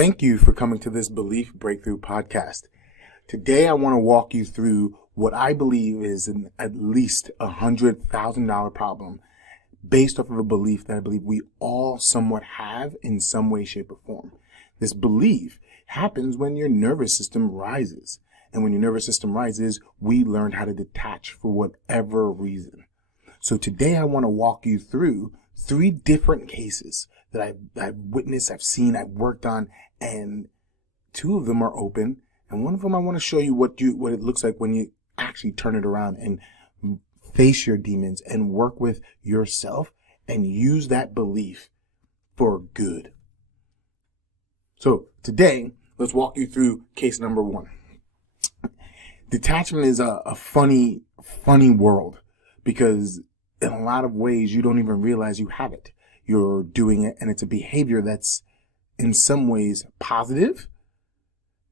Thank you for coming to this Belief Breakthrough podcast. Today, I want to walk you through what I believe is at least $100,000 problem based off of a belief that I believe we all somewhat have in some way, shape, or form. This belief happens when your nervous system rises. And when your nervous system rises, we learn how to detach for whatever reason. So today, I want to walk you through 3 different cases that I've witnessed, I've seen, I've worked on, and 2 of them are open. And one of them I want to show you what it looks like when you actually turn it around and face your demons and work with yourself and use that belief for good. So today, let's walk you through case number 1. Detachment is a funny world because in a lot of ways you don't even realize you have it. You're doing it, and it's a behavior that's in some ways positive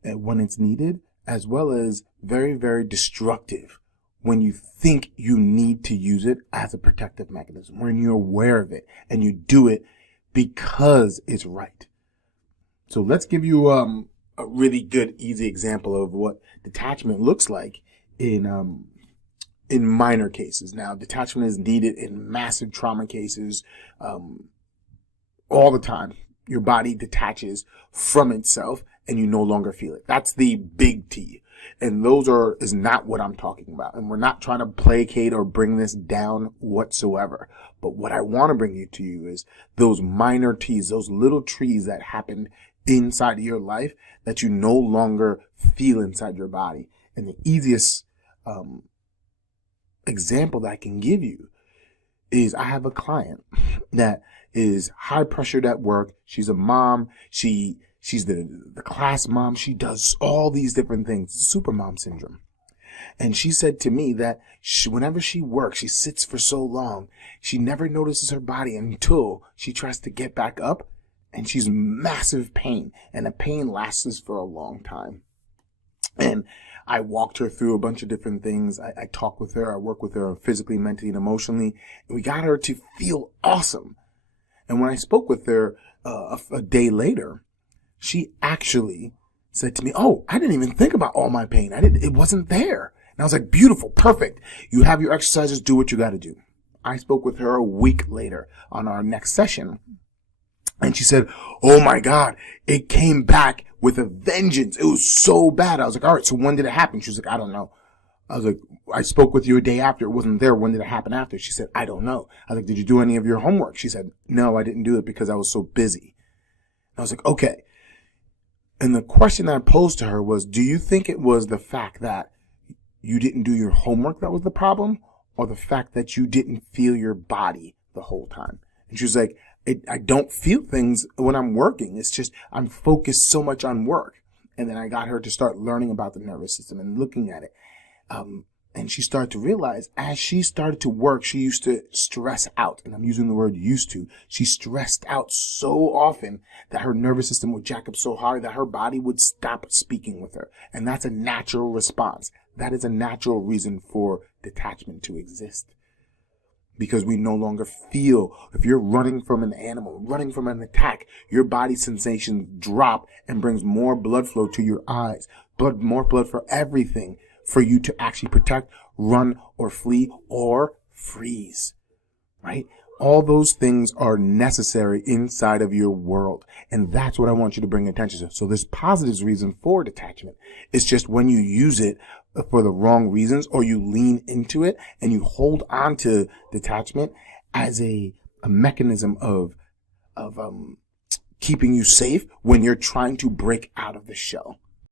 when it's needed, as well as very, very destructive when you think you need to use it as a protective mechanism, when you're aware of it and you do it because it's right. So let's give you a really good, easy example of what detachment looks like in minor cases. Now, detachment is needed in massive trauma cases all the time. Your body detaches from itself and you no longer feel it. That's the big T. And is not what I'm talking about. And we're not trying to placate or bring this down whatsoever. But what I want to bring to you is those minor T's, those little trees that happened inside of your life that you no longer feel inside your body. And the easiest example that I can give you is I have a client that is high pressured at work. She's a mom. She's the class mom. She does all these different things, super mom syndrome. And she said to me that whenever she works, she sits for so long, she never notices her body until she tries to get back up, and she's in massive pain, and the pain lasts for a long time. And I walked her through a bunch of different things. I talked with her. I work with her physically, mentally, and emotionally. And we got her to feel awesome. And when I spoke with her a day later, she actually said to me, "Oh, I didn't even think about all my pain. It wasn't there." And I was like, "Beautiful, perfect. You have your exercises. Do what you got to do." I spoke with her a week later on our next session. And she said, "Oh my God, it came back with a vengeance. It was so bad." I was like, "All right, so when did it happen?" She was like, "I don't know." I was like, "I spoke with you a day after. It wasn't there. When did it happen after?" She said, "I don't know." I was like, "Did you do any of your homework?" She said, "No, I didn't do it because I was so busy." I was like, "Okay." And the question that I posed to her was, do you think it was the fact that you didn't do your homework that was the problem, or the fact that you didn't feel your body the whole time? And she was like, I don't feel things when I'm working. It's just I'm focused so much on work. And then I got her to start learning about the nervous system and looking at it. And she started to realize as she started to work, she used to stress out. And I'm using the word used to. She stressed out so often that her nervous system would jack up so hard that her body would stop speaking with her. And that's a natural response. That is a natural reason for detachment to exist. Because we no longer feel. If you're running from an animal, running from an attack, your body sensations drop and brings more blood flow to your eyes, more blood for everything for you to actually protect, run, or flee, or freeze, right? All those things are necessary inside of your world. And that's what I want you to bring attention to. So there's positive reason for detachment. It's just when you use it for the wrong reasons, or you lean into it and you hold on to detachment as a mechanism of keeping you safe when you're trying to break out of the shell.